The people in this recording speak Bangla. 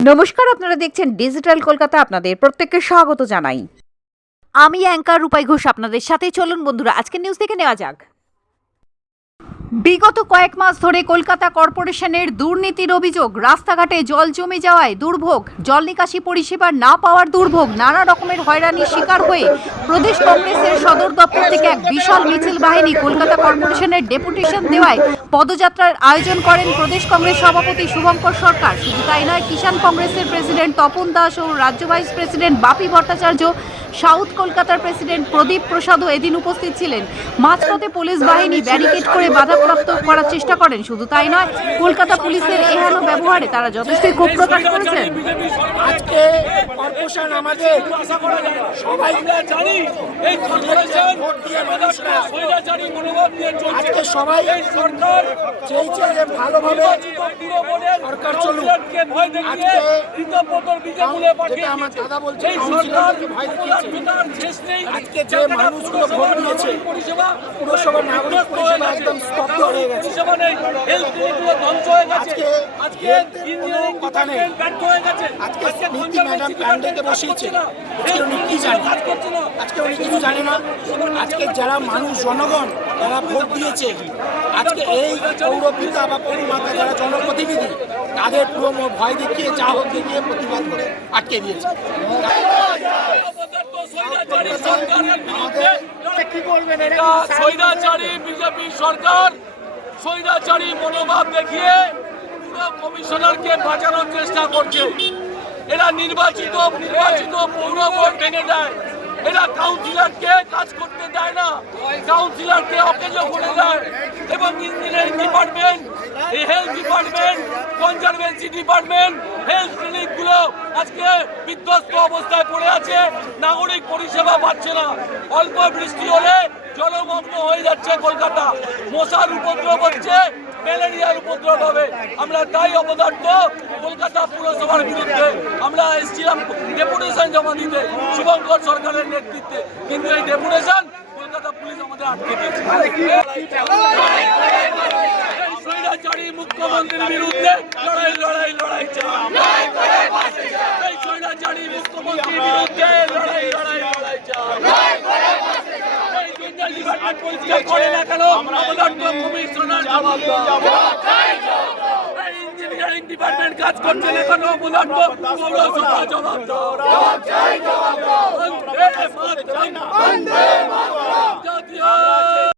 নমস্কার, আপনারা দেখছেন ডিজিটাল কলকাতা। আপনাদের প্রত্যেককে স্বাগত জানাই। আমি অ্যাঙ্কার রূপাই ঘোষ আপনাদের সাথে। চলুন বন্ধুরা, আজকের নিউজ থেকে নেওয়া যাক। বিগত কয়েক মাস ধরে কলকাতা কর্পোরেশনের দুর্নীতির অভিযোগ। রাস্তাঘাটে জল জমে যাওয়ায় দুর্ভোগ, জল নিকাশি পরিষেবা না পাওয়ার দুর্ভোগ, নানা রকমের হয়রানির শিকার হয়ে প্রদেশ কংগ্রেসের সদর দপ্তর থেকে এক বিশাল মিছিল বাহিনী কলকাতা কর্পোরেশনের ডেপুটেশন দেওয়ায় পদযাত্রার আয়োজন করেন প্রদেশ কংগ্রেস সভাপতি শুভঙ্কর সরকার। শুধু তাই নয়, কিষাণ কংগ্রেসের প্রেসিডেন্ট তপন দাস ও রাজ্য ভাইস প্রেসিডেন্ট বাপি ভট্টাচার্য, সাউথ কলকাতার প্রেসিডেন্ট প্রদীপ প্রসাদও এদিন উপস্থিত ছিলেন। মাঝপথে পুলিশ বাহিনী ব্যারিকেড করে বাধাপ্রাপ্ত করার চেষ্টা করেন। শুধু তাই নয়, কলকাতা পুলিশের এহেন ব্যবহারে তারা যথেষ্টই ক্ষোভ প্রকাশ করেছেন। আজকে কর্পোরেশন আমাদের সবাই জানি এই কর্পোরেশন আজকে সবাই সরকার চেয়েছে যে ভালোভাবে সরকার চলুক। আজকে যেটা আমার দাদা বলছে, ভয় দেখিয়েছে। আজকে যে মানুষগুলো ভোট দিয়েছে, পুরসভার নাগরিক পরিষেবা একদম স্তব্ধ হয়ে গেছে। আজকে কোনো কথা নেই। আজকে নীতি ম্যাডাম প্যান্ডেকে বসিয়েছে। আজকে উনি কি জানেন? আজকে উনি কিছু জানে না। আজকে যারা মানুষ, জনগণ যারা ভোট দিয়েছে, আজকে এই পৌরপিতা বা পৌরমাতা যারা জনপ্রতিনিধি, তাদের পুরো ভয় দেখিয়ে, যা হোক দেখিয়ে প্রতিবাদ করে আটকে দিয়েছে। স্বৈরাচারী বিজেপি সরকার স্বৈরাচারী মনোভাব দেখিয়ে পুরো কমিশনারকে বাঁচানোর চেষ্টা করছে। এরা নির্বাচিত পৌর বোর্ড ভেঙে দেয়। এরা কাউন্সিলরকে কাজ করতে দেয় না, কাউন্সিলরকে অকেজ করে দেয়। এবং engineering department, health department, conservancy department, health ক্লিনিকগুলো আজকে বিধ্বস্ত অবস্থায় পড়ে আছে। নাগরিক পরিষেবা পাচ্ছে না। অল্প বৃষ্টি হলে জলমগ্ন হয়ে যাচ্ছে কলকাতা। মশার উপদ্রব হচ্ছে, ম্যালেরিয়ার উপদ্রব হবে। আমরা তাই অপদার্থ কলকাতা পুরসভার বিরুদ্ধে আমরা এসেছিলাম ডেপুটেশন জমা দিতে শুভঙ্কর সরকারের নেতৃত্বে, কিন্তু এই ডেপুটেশন কলকাতা পুলিশ আমাদের আটকে দিয়েছে। এই স্বৈরাচারী মুখ্যমন্ত্রীর বিরুদ্ধে লড়াই লড়াই লড়াই চাই। এই স্বৈরাচারী মুখ্যমন্ত্রীর বিরুদ্ধে লড়াই লড়াই লড়াই চাই। পরিষ্কার করে না কেন অপদার্থ কমিশনার জবাব দাও। ইঞ্জিনিয়ারিং ডিপার্টমেন্ট কাজ করছে না কেন অপদার্থ পৌরসভা জবাব দাও। জাতীয়